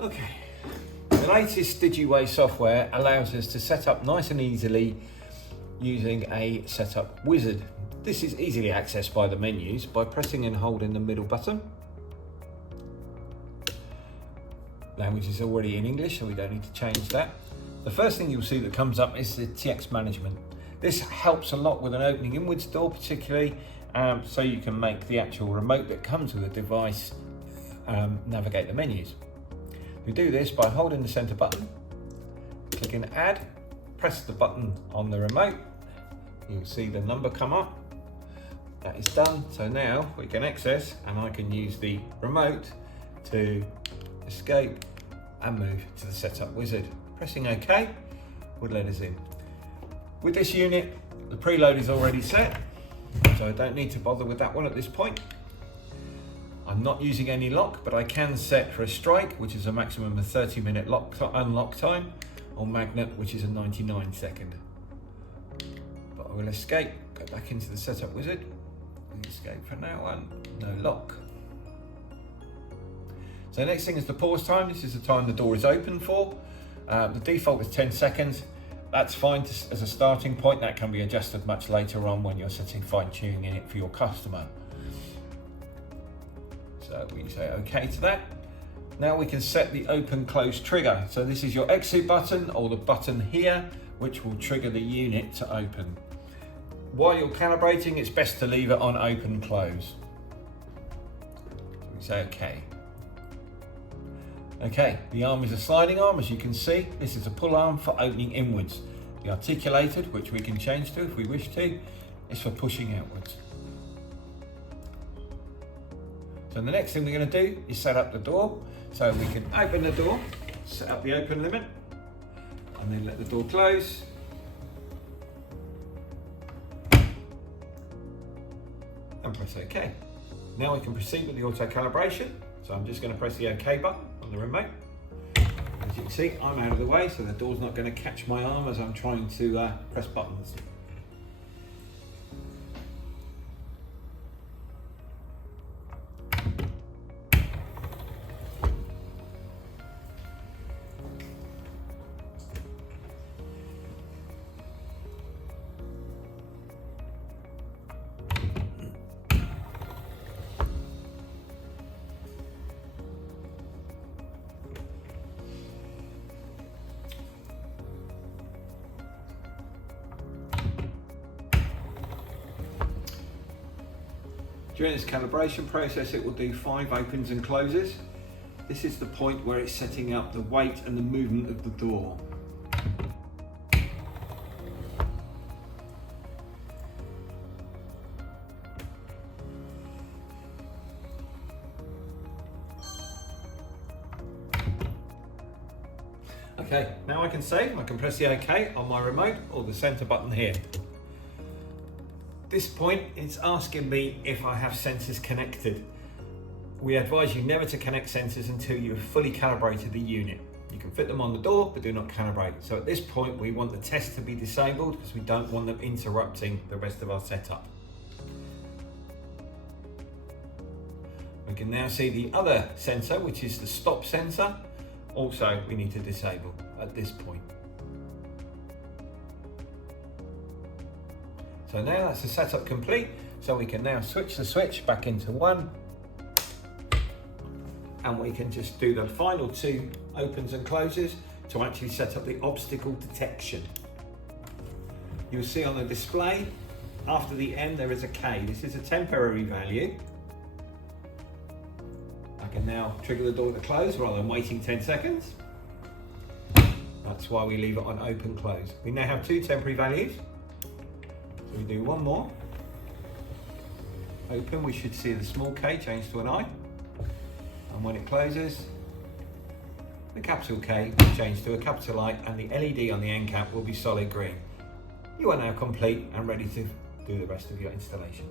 Okay, the latest Digiway software allows us to set up nice and easily using a setup wizard. This is easily accessed by the menus by pressing and holding the middle button. Language is already in English, so we don't need to change that. The first thing you'll see that comes up is the TX management. This helps a lot with an opening inwards door particularly, so you can make the actual remote that comes with the device navigate the menus. We do this by holding the center button, clicking add, press the button on the remote, you'll see the number come up. That is done, so now we can access and I can use the remote to escape and move to the setup wizard. Pressing OK would let us in. With this unit, the preload is already set, so I don't need to bother with that one at this point. I'm not using any lock, but I can set for a strike, which is a maximum of 30-minute unlock time, or magnet, which is a 99-second. But I will escape, go back into the setup wizard, and escape for now, and no lock. So the next thing is the pause time. This is the time the door is open for. The default is 10 seconds. That's fine as a starting point. That can be adjusted much later on when you're setting fine-tuning in it for your customer. So we say OK to that. Now we can set the open close trigger. So this is your exit button or the button here, which will trigger the unit to open. While you're calibrating, it's best to leave it on open close. So we say OK. Okay, the arm is a sliding arm, as you can see. This is a pull arm for opening inwards. The articulated, which we can change to if we wish to, is for pushing outwards. So the next thing we're going to do is set up the door. So we can open the door, set up the open limit, and then let the door close. And press OK. Now we can proceed with the auto calibration. So I'm just going to press the OK button on the remote. As you can see, I'm out of the way, so the door's not going to catch my arm as I'm trying to press buttons. During this calibration process, it will do 5 opens and closes. This is the point where it's setting up the weight and the movement of the door. Okay, now I can save. I can press the OK on my remote or the center button here. At this point, it's asking me if I have sensors connected. We advise you never to connect sensors until you've fully calibrated the unit. You can fit them on the door, but do not calibrate. So at this point, we want the test to be disabled because we don't want them interrupting the rest of our setup. We can now see the other sensor, which is the stop sensor. Also, we need to disable at this point. So now that's the setup complete. So we can now switch the switch back into 1. And we can just do the final 2 opens and closes to actually set up the obstacle detection. You'll see on the display, after the N there is a K. This is a temporary value. I can now trigger the door to close rather than waiting 10 seconds. That's why we leave it on open close. We now have 2 temporary values. So we do 1 more. Open, we should see the small K change to an I. And when it closes, the capital K will change to a capital I and the LED on the end cap will be solid green. You are now complete and ready to do the rest of your installation.